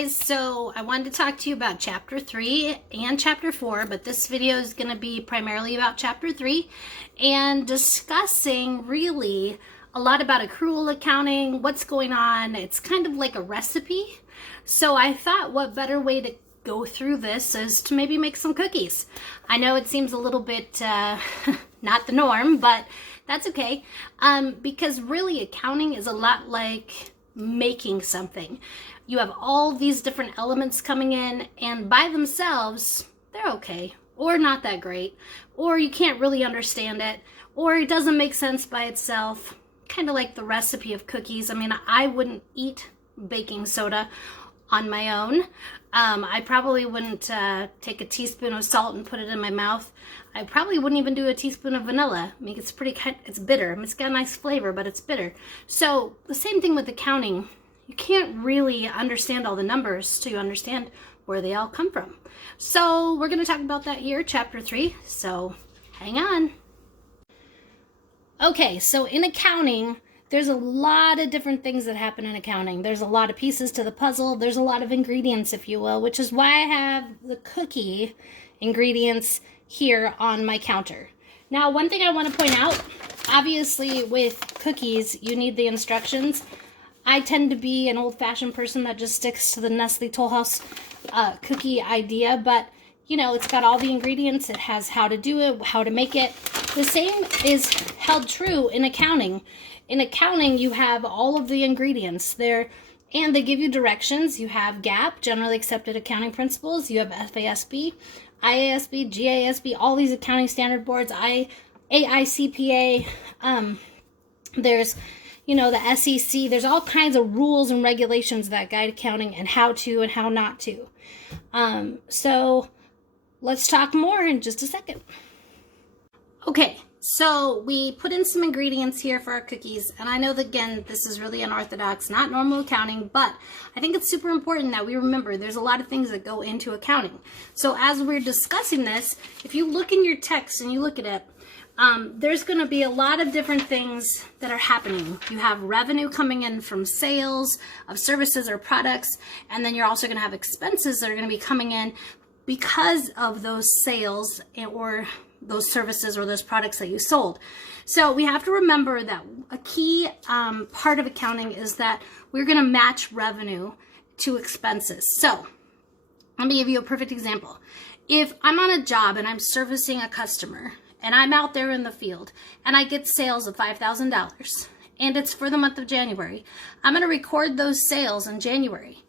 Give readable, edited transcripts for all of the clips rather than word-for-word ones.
guys, so I wanted to talk to you about chapter 3 and chapter 4, but this video is going to be primarily about chapter 3 and discussing really a lot about accrual accounting, what's going on. It's kind of like a recipe. So I thought what better way to go through this is to maybe make some cookies. I know it seems a little bit not the norm, but that's okay, because really accounting is a lot like making something. You have all these different elements coming in, and by themselves they're okay or not that great, or you can't really understand it, or it doesn't make sense by itself, kind of like the recipe of cookies. I mean, I wouldn't eat baking soda on my own. I probably wouldn't take a teaspoon of salt and put it in my mouth. I probably wouldn't even do a teaspoon of vanilla. I mean, it's bitter. I mean, it's got a nice flavor, but it's bitter. So the same thing with accounting. You can't really understand all the numbers to understand where they all come from. So we're going to talk about that here, chapter 3. So hang on. Okay, so in accounting, there's a lot of different things that happen in accounting. There's a lot of pieces to the puzzle. There's a lot of ingredients, if you will, which is why I have the cookie ingredients here on my counter. Now, one thing I want to point out, obviously with cookies, you need the instructions. I tend to be an old-fashioned person that just sticks to the Nestle Toll House cookie idea, but you know, it's got all the ingredients. It has how to do it, how to make it. The same is held true in accounting. In accounting, you have all of the ingredients there, and they give you directions. You have GAAP, Generally Accepted Accounting Principles. You have FASB, IASB, GASB, all these accounting standard boards, AICPA. There's, you know, the SEC. There's all kinds of rules and regulations that guide accounting and how to and how not to. So let's talk more in just a second. Okay. So we put in some ingredients here for our cookies, and I know that, again, this is really unorthodox, not normal accounting, but I think it's super important that we remember there's a lot of things that go into accounting. So as we're discussing this, if you look in your text and you look at it, there's going to be a lot of different things that are happening. You have revenue coming in from sales of services or products, and then you're also going to have expenses that are going to be coming in because of those sales or those services or those products that you sold. So we have to remember that a key part of accounting is that we're going to match revenue to expenses. So let me give you a perfect example. If I'm on a job and I'm servicing a customer and I'm out there in the field and I get sales of $5,000 and it's for the month of January, I'm going to record those sales in January.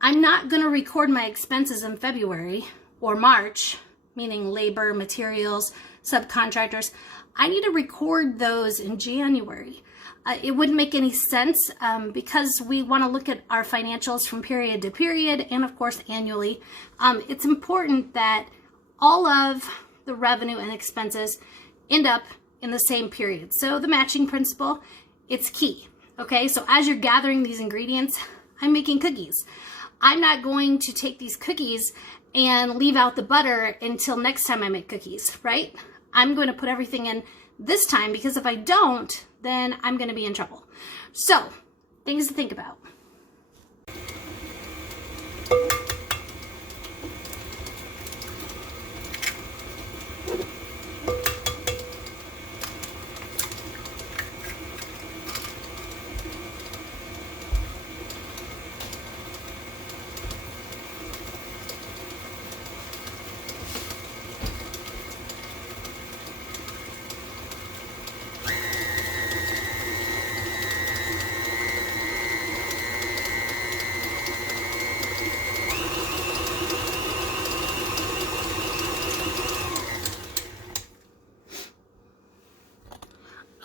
I'm not going to record my expenses in February or March, meaning labor, materials, subcontractors. I need to record those in January. It wouldn't make any sense because we want to look at our financials from period to period and, of course, annually. It's important that all of the revenue and expenses end up in the same period. So the matching principle, it's key. Okay, so as you're gathering these ingredients, I'm making cookies. I'm not going to take these cookies and leave out the butter until next time I make cookies, right? I'm going to put everything in this time because if I don't, then I'm going to be in trouble. So, things to think about.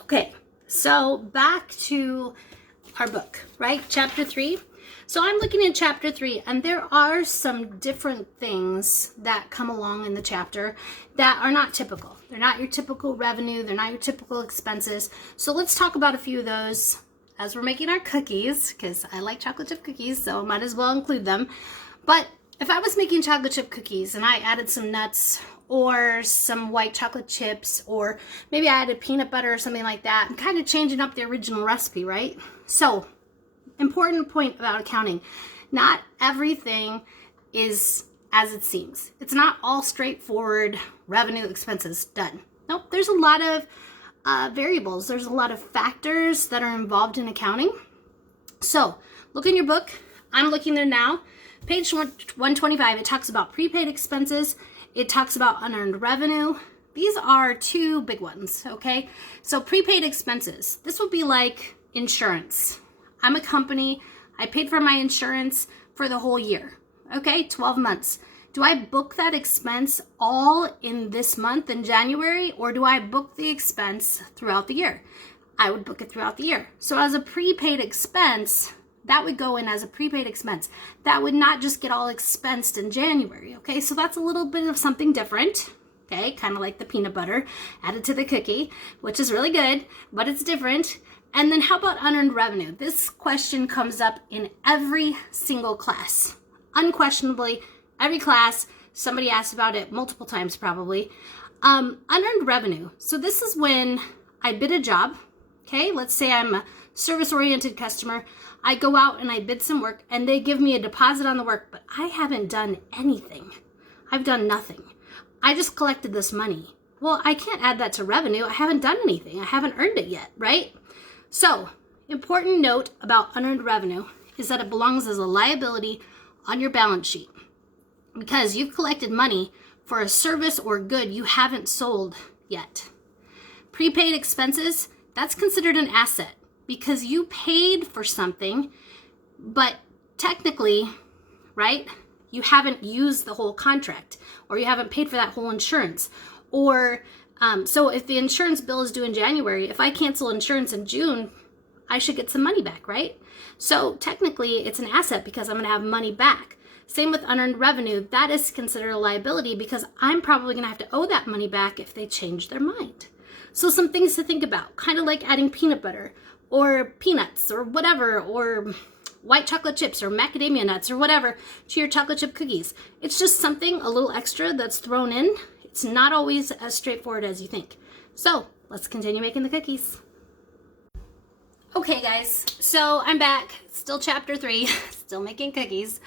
Okay, so back to our book, right? Chapter 3. So I'm looking at chapter 3, and there are some different things that come along in the chapter that are not typical. They're not your typical revenue. They're not your typical expenses. So let's talk about a few of those as we're making our cookies, because I like chocolate chip cookies, so I might as well include them. But if I was making chocolate chip cookies and I added some nuts or some white chocolate chips, or maybe I added peanut butter or something like that, I'm kind of changing up the original recipe, right? So, important point about accounting. Not everything is as it seems. It's not all straightforward revenue, expenses, done. Nope, there's a lot of variables. There's a lot of factors that are involved in accounting. So look in your book. I'm looking there now. Page 125, it talks about prepaid expenses. It talks about unearned revenue. These are two big ones, okay? So prepaid expenses. This would be like insurance. I'm a company. I paid for my insurance for the whole year, okay? 12 months. Do I book that expense all in this month in January, or do I book the expense throughout the year? I would book it throughout the year. So as a prepaid expense, that would go in as a prepaid expense. That would not just get all expensed in January, okay? So that's a little bit of something different, okay? Kind of like the peanut butter added to the cookie, which is really good, but it's different. And then how about unearned revenue? This question comes up in every single class. Unquestionably, every class, somebody asks about it multiple times probably. Unearned revenue. So this is when I bid a job, okay? Let's say I'm a service-oriented customer. I go out and I bid some work and they give me a deposit on the work, but I haven't done anything. I've done nothing. I just collected this money. Well, I can't add that to revenue. I haven't done anything. I haven't earned it yet, right? So, important note about unearned revenue is that it belongs as a liability on your balance sheet because you've collected money for a service or good you haven't sold yet. Prepaid expenses, that's considered an asset because you paid for something, but technically, right, you haven't used the whole contract or you haven't paid for that whole insurance. Or so if the insurance bill is due in January, if I cancel insurance in June, I should get some money back, right? So technically it's an asset because I'm going to have money back. Same with unearned revenue. That is considered a liability because I'm probably going to have to owe that money back if they change their mind. So some things to think about, kind of like adding peanut butter or peanuts or whatever, or white chocolate chips or macadamia nuts or whatever to your chocolate chip cookies. It's just something a little extra that's thrown in. It's not always as straightforward as you think. So let's continue making the cookies. Okay guys, so I'm back, still chapter 3, still making cookies.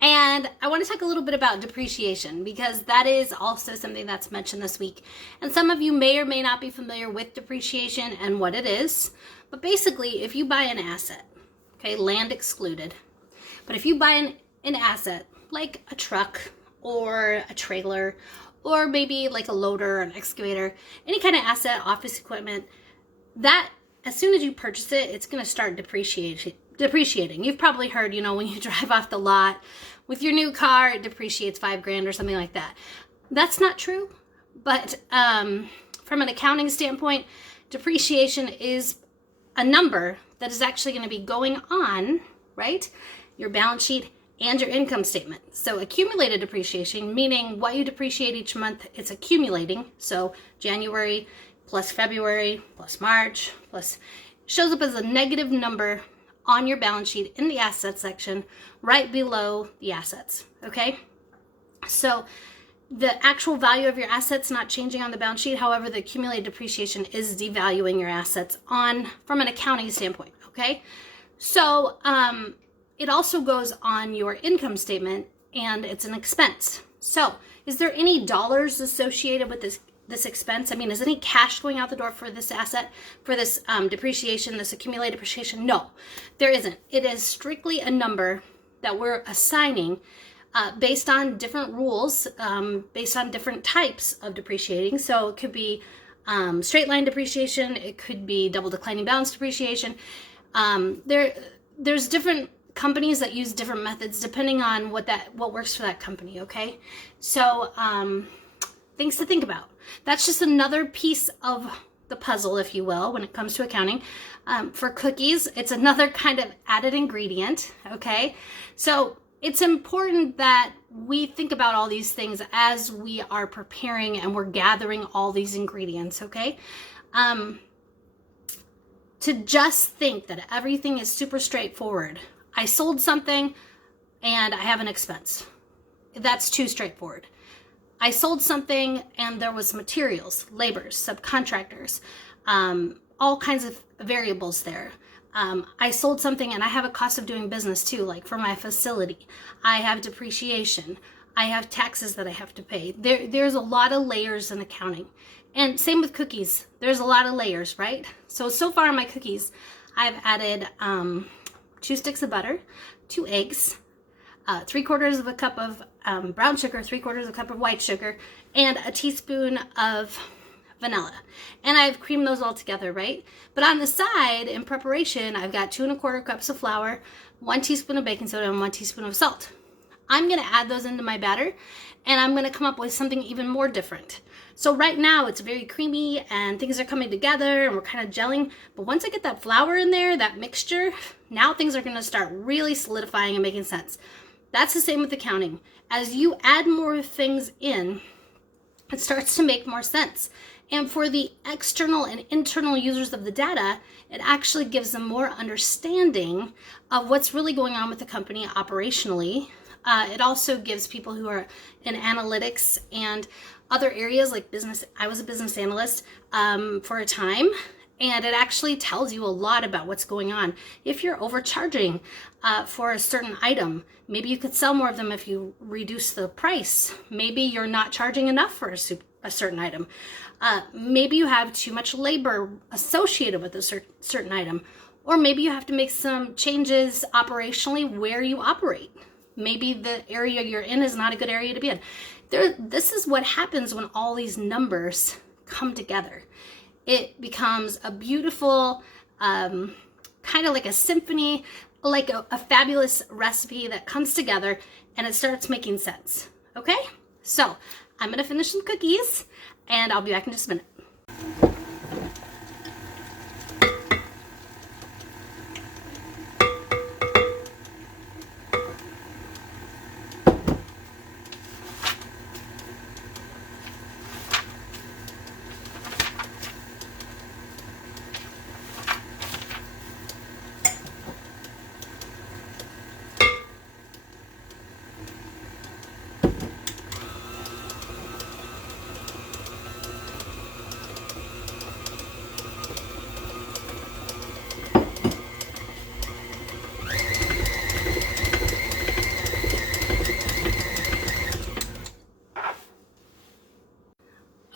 And I want to talk a little bit about depreciation because that is also something that's mentioned this week. And some of you may or may not be familiar with depreciation and what it is. But basically, if you buy an asset, okay, land excluded, but if you buy an asset like a truck or a trailer, or maybe like a loader or an excavator, any kind of asset, office equipment, that as soon as you purchase it, it's going to start depreciating. You've probably heard, you know, when you drive off the lot with your new car, it depreciates $5,000 or something like that. That's not true, but from an accounting standpoint, depreciation is a number that is actually going to be going on, right, your balance sheet and your income statement. So accumulated depreciation, meaning what you depreciate each month, it's accumulating. So January plus February plus March plus shows up as a negative number on your balance sheet in the assets section right below the assets, okay? So the actual value of your assets not changing on the balance sheet. However, the accumulated depreciation is devaluing your assets from an accounting standpoint, okay? So it also goes on your income statement and it's an expense. So is there any dollars associated with this expense? I mean, is any cash going out the door for this asset, for this depreciation, this accumulated depreciation? No, there isn't. It is strictly a number that we're assigning based on different rules, based on different types of depreciating. So it could be straight line depreciation. It could be double declining balance depreciation. There's different companies that use different methods depending on what works for that company, okay? So things to think about. That's just another piece of the puzzle, if you will, when it comes to accounting. For cookies, it's another kind of added ingredient, okay? So it's important that we think about all these things as we are preparing and we're gathering all these ingredients, okay? To just think that everything is super straightforward. I sold something and I have an expense. That's too straightforward. I sold something and there was materials, labor, subcontractors, all kinds of variables there. I sold something and I have a cost of doing business too, like for my facility. I have depreciation. I have taxes that I have to pay. There's a lot of layers in accounting. And same with cookies. There's a lot of layers, right? So far in my cookies, I've added 2 sticks of butter, 2 eggs, 3/4 of a cup of brown sugar, 3/4 of a cup of white sugar, and a teaspoon of vanilla. And I've creamed those all together, right? But on the side, in preparation, I've got 2 1/4 cups of flour, 1 teaspoon of baking soda, and 1 teaspoon of salt. I'm gonna add those into my batter, and I'm gonna come up with something even more different. So right now it's very creamy and things are coming together and we're kind of gelling. But once I get that flour in there, that mixture, now things are gonna start really solidifying and making sense. That's the same with accounting. As you add more things in, it starts to make more sense. And for the external and internal users of the data, it actually gives them more understanding of what's really going on with the company operationally. It also gives people who are in analytics and other areas like business. I was a business analyst for a time, and it actually tells you a lot about what's going on. If you're overcharging for a certain item, maybe you could sell more of them if you reduce the price. Maybe you're not charging enough for a certain item. Maybe you have too much labor associated with a certain item. Or maybe you have to make some changes operationally where you operate. Maybe the area you're in is not a good area to be in. This is what happens when all these numbers come together. It becomes a beautiful, kind of like a symphony, like a fabulous recipe that comes together and it starts making sense. Okay? So I'm gonna finish some cookies and I'll be back in just a minute.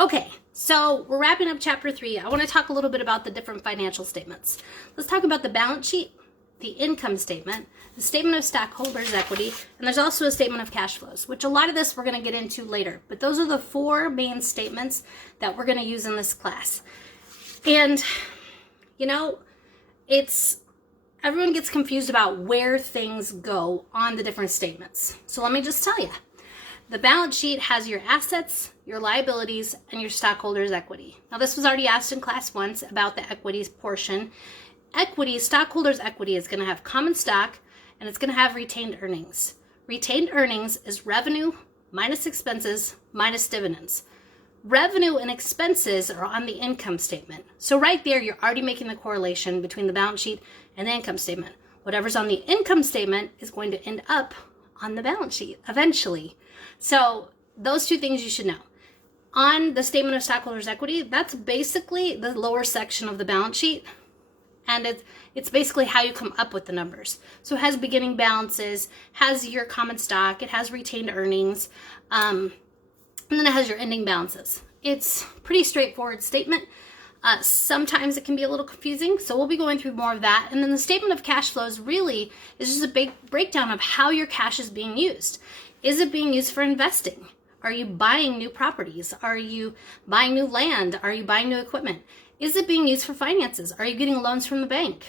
Okay, so we're wrapping up chapter 3. I want to talk a little bit about the different financial statements. Let's talk about the balance sheet, the income statement, the statement of stockholders' equity, and there's also a statement of cash flows, which a lot of this we're going to get into later. But those are the 4 main statements that we're going to use in this class. And, you know, everyone gets confused about where things go on the different statements. So let me just tell you. The balance sheet has your assets, your liabilities, and your stockholders' equity. Now, this was already asked in class once about the equities portion. Equity, stockholders' equity is going to have common stock, and it's going to have retained earnings. Retained earnings is revenue minus expenses minus dividends. Revenue and expenses are on the income statement. So right there, you're already making the correlation between the balance sheet and the income statement. Whatever's on the income statement is going to end up on the balance sheet eventually. So those 2 things you should know. On the statement of stockholders' equity, that's basically the lower section of the balance sheet. And it's basically how you come up with the numbers. So it has beginning balances, has your common stock, it has retained earnings, and then it has your ending balances. It's pretty straightforward statement. Sometimes it can be a little confusing, so we'll be going through more of that. And then the statement of cash flows really is just a big breakdown of how your cash is being used. Is it being used for investing? Are you buying new properties? Are you buying new land? Are you buying new equipment? Is it being used for finances? Are you getting loans from the bank?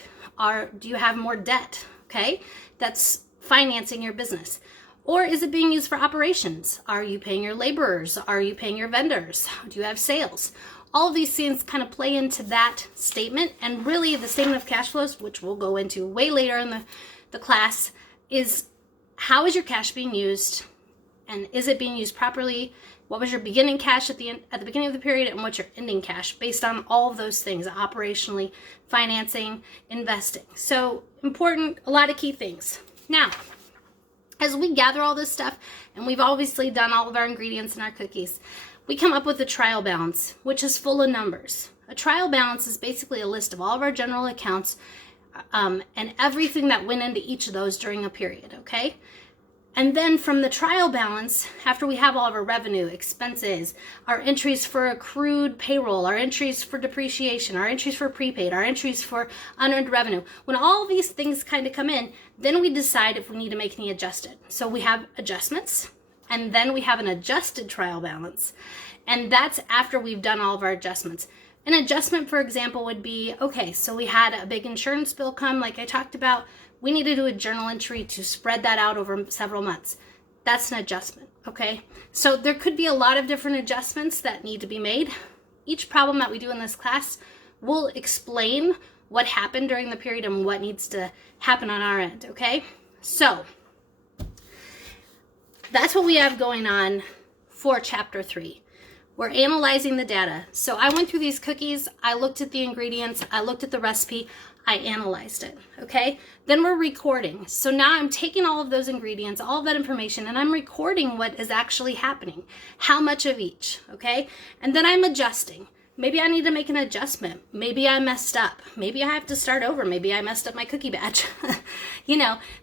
Do you have more debt? Okay, that's financing your business. Or is it being used for operations? Are you paying your laborers? Are you paying your vendors? Do you have sales? All of these things kind of play into that statement. And really the statement of cash flows, which we'll go into way later in the class, is how is your cash being used, and is it being used properly? What was your beginning cash at the beginning of the period, and what's your ending cash based on all of those things, operationally, financing, investing. So important, a lot of key things. Now, as we gather all this stuff, and we've obviously done all of our ingredients in our cookies, we come up with a trial balance, which is full of numbers. A trial balance is basically a list of all of our general accounts, and everything that went into each of those during a period, okay? And then from the trial balance, after we have all of our revenue, expenses, our entries for accrued payroll, our entries for depreciation, our entries for prepaid, our entries for unearned revenue, when all these things kind of come in, then we decide if we need to make any adjusted. So we have adjustments, and then we have an adjusted trial balance. And that's after we've done all of our adjustments. An adjustment, for example, would be, okay, so we had a big insurance bill come, like I talked about. We need to do a journal entry to spread that out over several months. That's an adjustment, okay? So there could be a lot of different adjustments that need to be made. Each problem that we do in this class will explain what happened during the period and what needs to happen on our end, okay? So that's what we have going on for chapter 3. We're analyzing the data. So I went through these cookies, I looked at the ingredients, I looked at the recipe, I analyzed it, okay? Then we're recording. So now I'm taking all of those ingredients, all of that information, and I'm recording what is actually happening, how much of each, okay? And then I'm adjusting. Maybe I need to make an adjustment. Maybe I messed up. Maybe I have to start over. Maybe I messed up my cookie batch,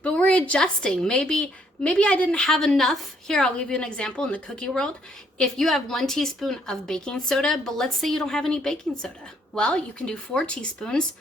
but we're adjusting. Maybe I didn't have enough. Here, I'll give you an example in the cookie world. If you have 1 teaspoon of baking soda, but let's say you don't have any baking soda. Well, you can do 4 teaspoons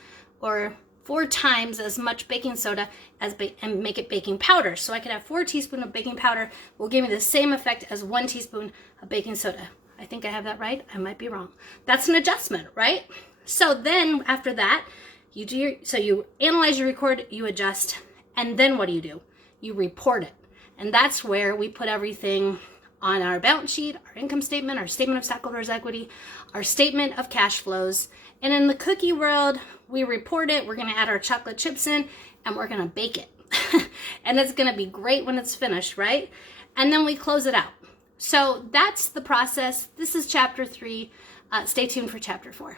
or 4 times as much baking soda and make it baking powder. So I could have 4 teaspoons of baking powder will give me the same effect as 1 teaspoon of baking soda. I think I have that right. I might be wrong. That's an adjustment, right? So then after that, you analyze, you record, you adjust, and then what do? You report it. And that's where we put everything on our balance sheet, our income statement, our statement of stockholders' equity, our statement of cash flows. And in the cookie world, we report it. We're going to add our chocolate chips in, and we're going to bake it. And it's going to be great when it's finished, right? And then we close it out. So that's the process. This is chapter 3. Stay tuned for chapter 4.